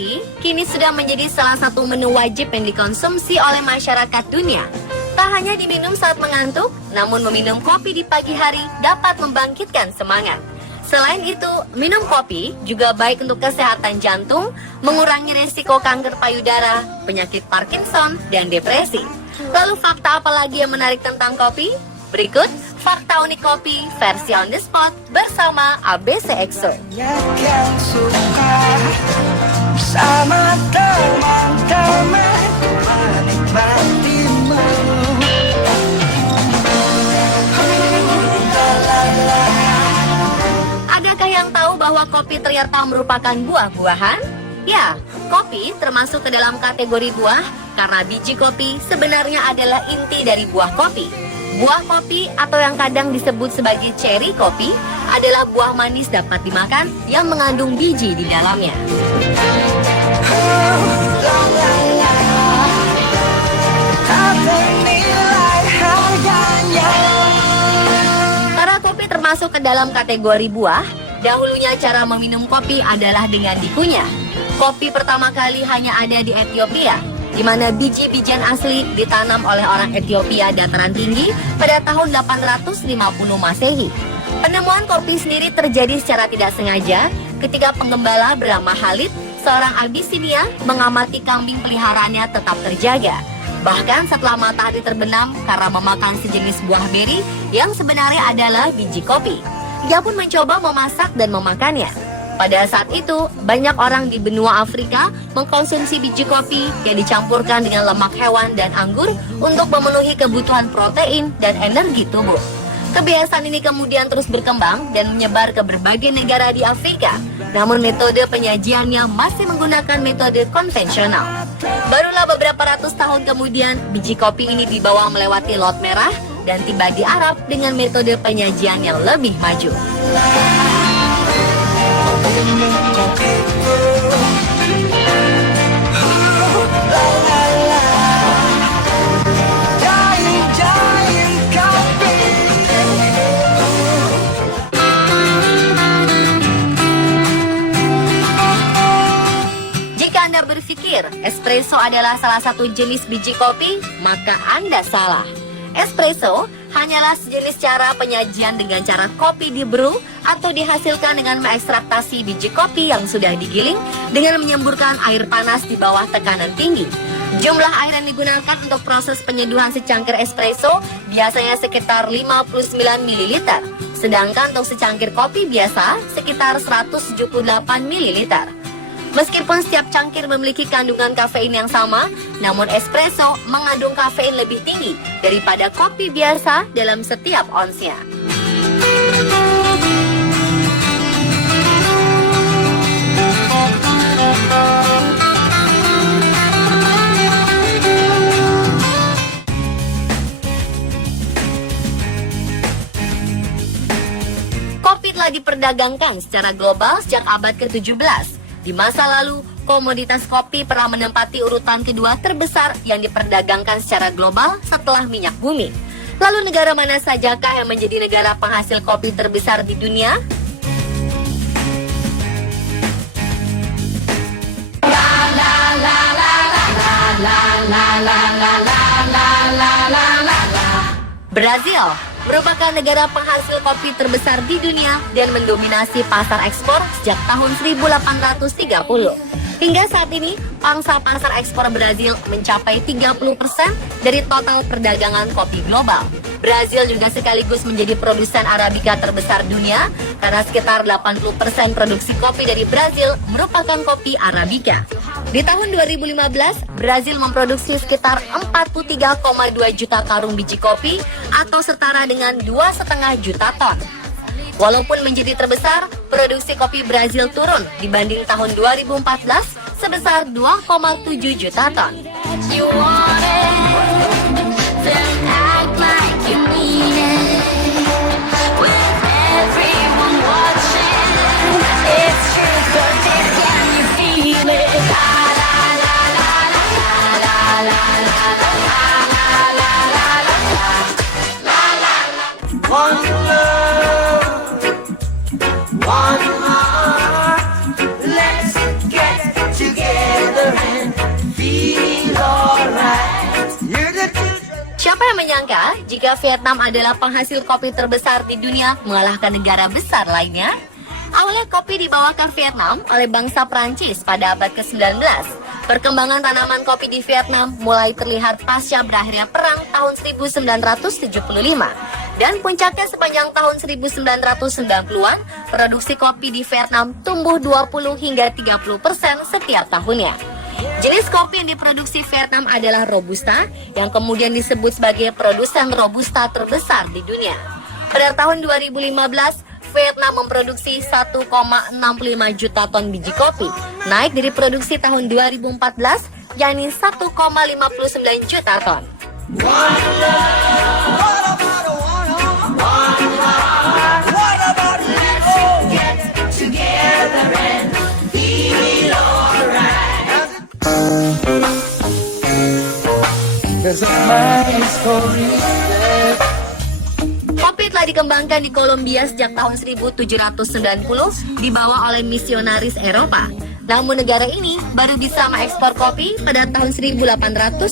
Kopi kini sudah menjadi salah satu menu wajib yang dikonsumsi oleh masyarakat dunia. Tak hanya diminum saat mengantuk, namun meminum kopi di pagi hari dapat membangkitkan semangat. Selain itu, minum kopi juga baik untuk kesehatan jantung, mengurangi risiko kanker payudara, penyakit Parkinson, dan depresi. Lalu fakta apa lagi yang menarik tentang kopi? Berikut fakta unik kopi versi on the spot bersama ABC EXO. Yang suka bersama teman-teman menikmatimu. Adakah yang tahu bahwa kopi ternyata merupakan buah-buahan? Ya, kopi termasuk ke dalam kategori buah karena biji kopi sebenarnya adalah inti dari buah kopi. Buah kopi atau yang kadang disebut sebagai cherry kopi adalah buah manis dapat dimakan yang mengandung biji di dalamnya. Karena kopi termasuk ke dalam kategori buah, dahulunya cara meminum kopi adalah dengan dikunyah. Kopi pertama kali hanya ada di Ethiopia, di mana biji-bijian asli ditanam oleh orang Ethiopia dataran tinggi pada tahun 850 Masehi. Penemuan kopi sendiri terjadi secara tidak sengaja ketika penggembala bernama Khalid, seorang Abisinia, mengamati kambing peliharaannya tetap terjaga. Bahkan setelah matahari terbenam karena memakan sejenis buah beri yang sebenarnya adalah biji kopi. Ia pun mencoba memasak dan memakannya. Pada saat itu, banyak orang di benua Afrika mengkonsumsi biji kopi yang dicampurkan dengan lemak hewan dan anggur untuk memenuhi kebutuhan protein dan energi tubuh. Kebiasaan ini kemudian terus berkembang dan menyebar ke berbagai negara di Afrika. Namun metode penyajiannya masih menggunakan metode konvensional. Barulah beberapa ratus tahun kemudian, biji kopi ini dibawa melewati Laut Merah dan tiba di Arab dengan metode penyajian yang lebih maju. Jika Anda berpikir espresso adalah salah satu jenis biji kopi, maka Anda salah. Espresso hanyalah sejenis cara penyajian dengan cara kopi dibrew atau dihasilkan dengan mengekstraktasi biji kopi yang sudah digiling dengan menyemburkan air panas di bawah tekanan tinggi. Jumlah air yang digunakan untuk proses penyeduhan secangkir espresso biasanya sekitar 59 ml, sedangkan untuk secangkir kopi biasa sekitar 178 ml. Meskipun setiap cangkir memiliki kandungan kafein yang sama, namun espresso mengandung kafein lebih tinggi daripada kopi biasa dalam setiap onsnya. Kopi telah diperdagangkan secara global sejak abad ke-17. Di masa lalu, komoditas kopi pernah menempati urutan kedua terbesar yang diperdagangkan secara global setelah minyak bumi. Lalu negara mana sajakah yang menjadi negara penghasil kopi terbesar di dunia? Brazil merupakan negara penghasil kopi terbesar di dunia dan mendominasi pasar ekspor sejak tahun 1830. Hingga saat ini, pangsa pasar ekspor Brazil mencapai 30% dari total perdagangan kopi global. Brazil juga sekaligus menjadi produsen Arabica terbesar dunia karena sekitar 80% produksi kopi dari Brazil merupakan kopi Arabica. Di tahun 2015, Brazil memproduksi sekitar 43,2 juta karung biji kopi atau setara dengan 2,5 juta ton. Walaupun menjadi terbesar, produksi kopi Brazil turun dibanding tahun 2014 sebesar 2,7 juta ton. One love, one heart, let's get together. Siapa yang menyangka jika Vietnam adalah penghasil kopi terbesar di dunia mengalahkan negara besar lainnya? Awalnya kopi dibawa ke Vietnam oleh bangsa Prancis pada abad ke-19. Perkembangan tanaman kopi di Vietnam mulai terlihat pasca berakhirnya perang tahun 1975. Dan puncaknya sepanjang tahun 1990-an, produksi kopi di Vietnam tumbuh 20 hingga 30% setiap tahunnya. Jenis kopi yang diproduksi Vietnam adalah Robusta, yang kemudian disebut sebagai produsen Robusta terbesar di dunia. Pada tahun 2015, Vietnam memproduksi 1,65 juta ton biji kopi, naik dari produksi tahun 2014, yakni 1,59 juta ton. Kopi telah dikembangkan di Kolombia sejak tahun 1790, dibawa oleh misionaris Eropa. Namun negara ini baru bisa mengekspor kopi pada tahun 1835.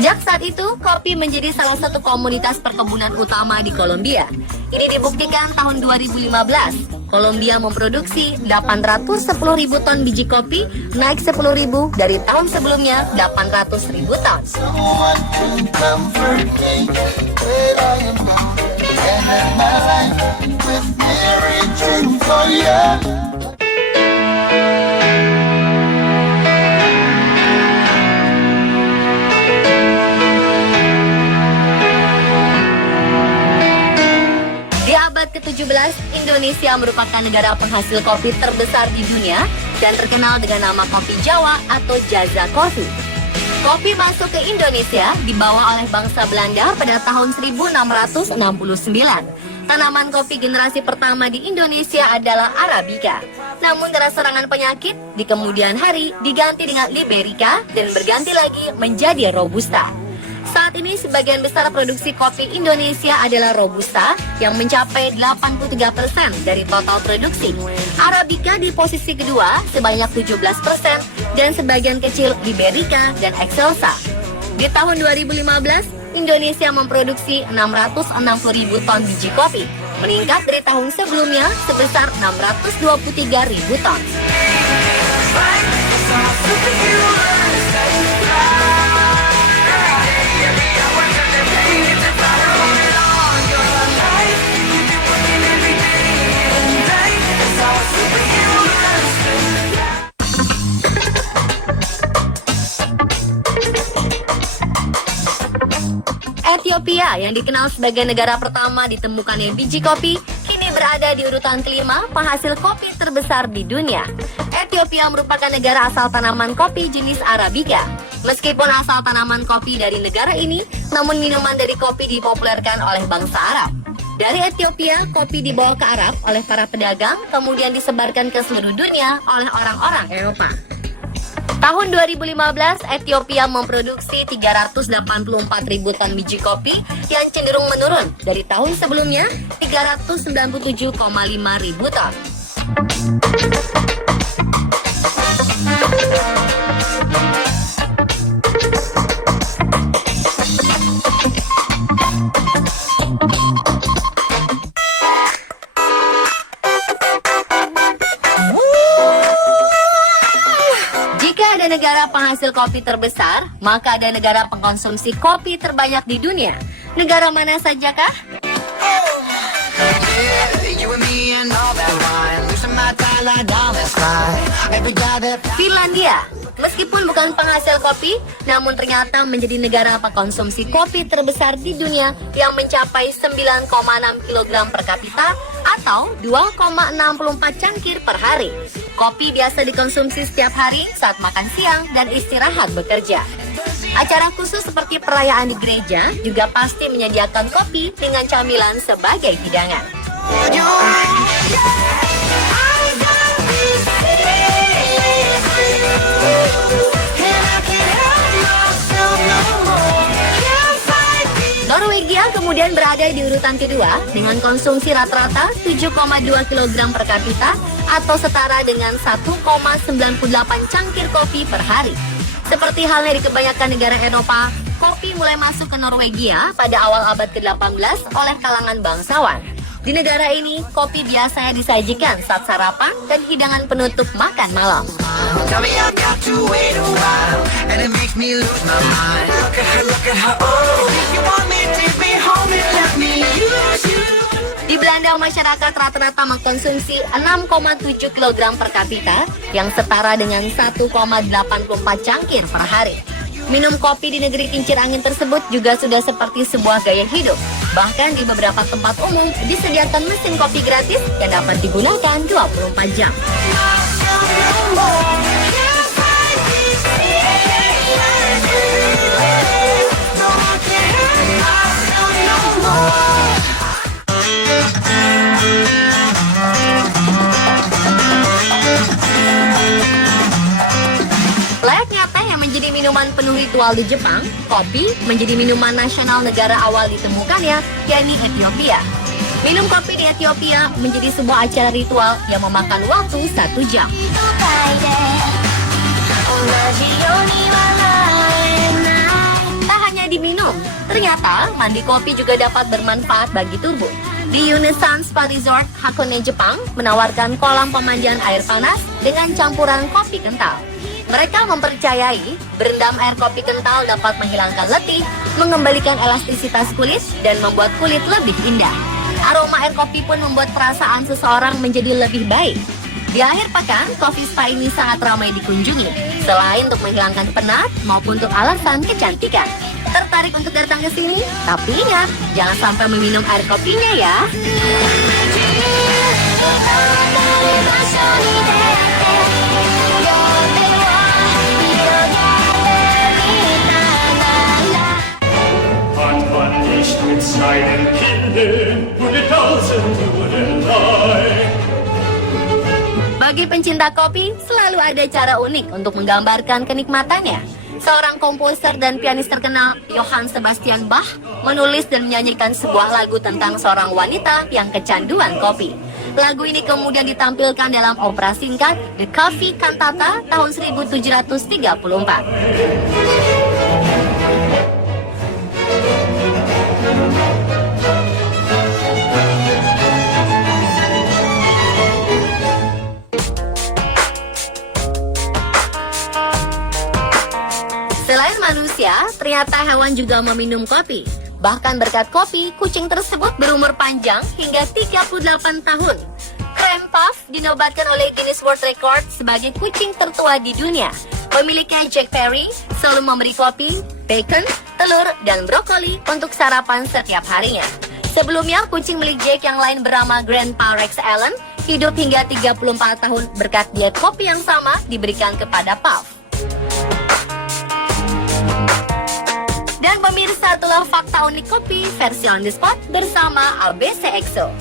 Sejak saat itu, kopi menjadi salah satu komoditas perkebunan utama di Kolombia. Ini dibuktikan tahun 2015. Kolombia memproduksi 810.000 ton biji kopi, naik 10.000 dari tahun sebelumnya 800.000 ton. Di abad ke-17, Indonesia merupakan negara penghasil kopi terbesar di dunia dan terkenal dengan nama kopi Jawa atau Jasa Coffee. Kopi masuk ke Indonesia dibawa oleh bangsa Belanda pada tahun 1669. Tanaman kopi generasi pertama di Indonesia adalah Arabica. Namun karena serangan penyakit, di kemudian hari diganti dengan Liberica dan berganti lagi menjadi Robusta. Saat ini sebagian besar produksi kopi Indonesia adalah Robusta yang mencapai 83% dari total produksi. Arabica di posisi kedua sebanyak 17% dan sebagian kecil Liberica dan Excelsa. Di tahun 2015, Indonesia memproduksi 660.000 ton biji kopi, meningkat dari tahun sebelumnya sebesar 623.000 ton. Ethiopia yang dikenal sebagai negara pertama ditemukannya biji kopi, kini berada di urutan kelima penghasil kopi terbesar di dunia. Ethiopia merupakan negara asal tanaman kopi jenis Arabica. Meskipun asal tanaman kopi dari negara ini, namun minuman dari kopi dipopulerkan oleh bangsa Arab. Dari Ethiopia, kopi dibawa ke Arab oleh para pedagang, kemudian disebarkan ke seluruh dunia oleh orang-orang Eropa. Tahun 2015, Ethiopia memproduksi 384.000 ton biji kopi yang cenderung menurun dari tahun sebelumnya 397,5 ribu ton. Negara penghasil kopi terbesar, maka ada negara pengkonsumsi kopi terbanyak di dunia. Negara mana sajakah? Finlandia. Meskipun bukan penghasil kopi, namun ternyata menjadi negara pengkonsumsi kopi terbesar di dunia yang mencapai 9,6 kg per kapita atau 2,64 cangkir per hari. Kopi biasa dikonsumsi setiap hari saat makan siang dan istirahat bekerja. Acara khusus seperti perayaan di gereja juga pasti menyediakan kopi dengan camilan sebagai hidangan. Norwegia kemudian berada di urutan kedua dengan konsumsi rata-rata 7,2 kg per kapita atau setara dengan 1,98 cangkir kopi per hari. Seperti halnya di kebanyakan negara Eropa, Kopi mulai masuk ke Norwegia pada awal abad ke-18 oleh kalangan bangsawan. Di negara ini, kopi biasanya disajikan saat sarapan dan hidangan penutup makan malam. Tell me I've got to wait a while, and it makes me lose my mind. Look at her, oh. If you want me, take me home and let me use you. Di Belanda, masyarakat rata-rata mengkonsumsi 6,7 kg per kapita yang setara dengan 1,84 cangkir per hari. Minum kopi di negeri kincir angin tersebut juga sudah seperti sebuah gaya hidup. Bahkan di beberapa tempat umum disediakan mesin kopi gratis yang dapat digunakan 24 jam. Layaknya teh yang menjadi minuman penuh ritual di Jepang, kopi menjadi minuman nasional negara awal ditemukannya, yakni Ethiopia. Minum kopi di Ethiopia menjadi sebuah acara ritual yang memakan waktu 1 jam. Tak hanya diminum, ternyata mandi kopi juga dapat bermanfaat bagi tubuh. Di Unisan Spa Resort Hakone, Jepang, menawarkan kolam pemandian air panas dengan campuran kopi kental. Mereka mempercayai berendam air kopi kental dapat menghilangkan letih, mengembalikan elastisitas kulit, dan membuat kulit lebih indah. Aroma air kopi pun membuat perasaan seseorang menjadi lebih baik. Di akhir pekan, coffee spa ini sangat ramai dikunjungi, selain untuk menghilangkan penat maupun untuk alasan kecantikan. Tertarik untuk datang ke sini? Tapi ingat, jangan sampai meminum air kopinya ya. Hat man nicht mit seinen Kindern 100.000 Nudeln. Bagi pencinta kopi, selalu ada cara unik untuk menggambarkan kenikmatannya. Seorang komposer dan pianis terkenal, Johann Sebastian Bach, menulis dan menyanyikan sebuah lagu tentang seorang wanita yang kecanduan kopi. Lagu ini kemudian ditampilkan dalam opera singkat The Coffee Cantata tahun 1734. Selain manusia, ternyata hewan juga meminum kopi. Bahkan berkat kopi, kucing tersebut berumur panjang hingga 38 tahun. Krempaf dinobatkan oleh Guinness World Record sebagai kucing tertua di dunia. Pemiliknya Jack Perry selalu memberi kopi, bacon, telur, dan brokoli untuk sarapan setiap harinya. Sebelumnya, kucing milik Jack yang lain bernama Grandpa Rex Allen hidup hingga 34 tahun berkat diet kopi yang sama diberikan kepada Puff. Dan pemirsa, itulah fakta unik kopi versi On The Spot bersama ABC EXO.